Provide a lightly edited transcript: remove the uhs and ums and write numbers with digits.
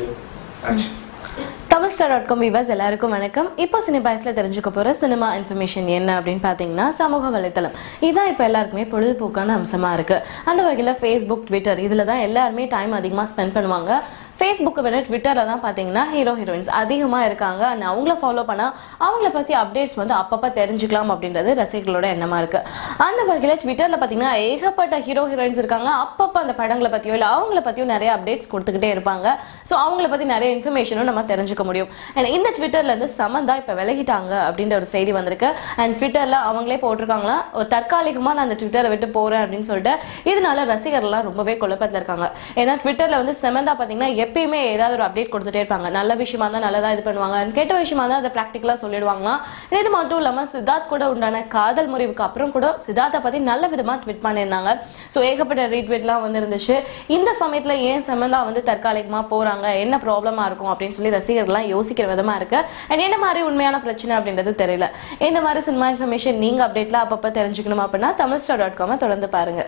rolling. Action. Tamilstar.com viewers எல்லாருக்கும் வணக்கம். இப்போ சினிபாய்ஸ்ல தெரிஞ்சுக்க போற சினிமா இன்ஃபர்மேஷன் என்ன அப்படின்னு பாத்தீங்கன்னா சமூக வலைத்தளம். இதான் இப்போ எல்லாருக்குமே பொழுதுபோக்கான அம்சமா இருக்கு. அந்த வகையில Facebook, Twitter இதுல தான் எல்லாருமே டைம் அதிகமா ஸ்பெண்ட் பண்ணுவாங்க. ஃபேஸ்புக்கை விட ட்விட்டரில் தான் பார்த்தீங்கன்னா ஹீரோயின்ஸ் அதிகமாக இருக்காங்க. அண்ட் அவங்கள ஃபாலோ பண்ணால் அவங்கள பற்றி அப்டேட்ஸ் வந்து அப்பப்போ தெரிஞ்சுக்கலாம் அப்படின்றது ரசிகர்களோட எண்ணமாக இருக்குது. அந்த வகையில் ட்விட்டரில் பார்த்தீங்கன்னா ஏகப்பட்ட ஹீரோயின்ஸ் இருக்காங்க. அப்பப்போ அந்த படங்களை பற்றியோ இல்லை அவங்கள பற்றியும் நிறைய அப்டேட்ஸ் கொடுத்துக்கிட்டே இருப்பாங்க. ஸோ அவங்கள பற்றி நிறைய இன்ஃபர்மேஷனும் நம்ம தெரிஞ்சுக்க முடியும். அண்ட் இந்த ட்விட்டர்லேருந்து சமந்தா இப்போ விலகிட்டாங்க அப்படின்ற ஒரு செய்தி வந்திருக்கு. அண்ட் ட்விட்டரில் அவங்களே போட்டிருக்காங்களா ஒரு தற்காலிகமாக நான் அந்த ட்விட்டரை விட்டு போகிறேன் அப்படின்னு சொல்லிட்டு. இதனால ரசிகர்கள்லாம் ரொம்பவே குழப்பத்தில் இருக்காங்க. ஏன்னா ட்விட்டரில் வந்து சமந்தா பார்த்தீங்கன்னா எப்பயுமே ஏதாவது ஒரு அப்டேட் கொடுத்துட்டே இருப்பாங்க. நல்ல விஷயமா தான் நல்லதா இது பண்ணுவாங்க, கெட்ட விஷயமா தான் அதை ப்ராக்டிக்கலா சொல்லிடுவாங்க. இது மட்டும் இல்லாம சித்தார்த் கூட உண்டான காதல் முறிவுக்கு அப்புறம் கூட சித்தார்த்தை பத்தி நல்ல விதமா ட்வீட் பண்ணியிருந்தாங்க. ஸோ ஏகப்பட்ட ரீட்வீட்லாம் வந்து இருந்துச்சு. இந்த சமயத்துல ஏன் சமந்தா வந்து தற்காலிகமா போறாங்க, என்ன ப்ராப்ளமா இருக்கும் அப்படின்னு சொல்லி ரசிகர்கள்லாம் யோசிக்கிற விதமா இருக்கு. அண்ட் என்ன மாதிரி உண்மையான பிரச்சனை அப்படின்றது தெரியல. இந்த மாதிரி சினிமா இன்ஃபர்மேஷன் நீங்க அப்டேட்ல அப்பப்ப தெரிஞ்சுக்கணும் அப்படின்னா Tamilstar.com தொடர்ந்து பாருங்க.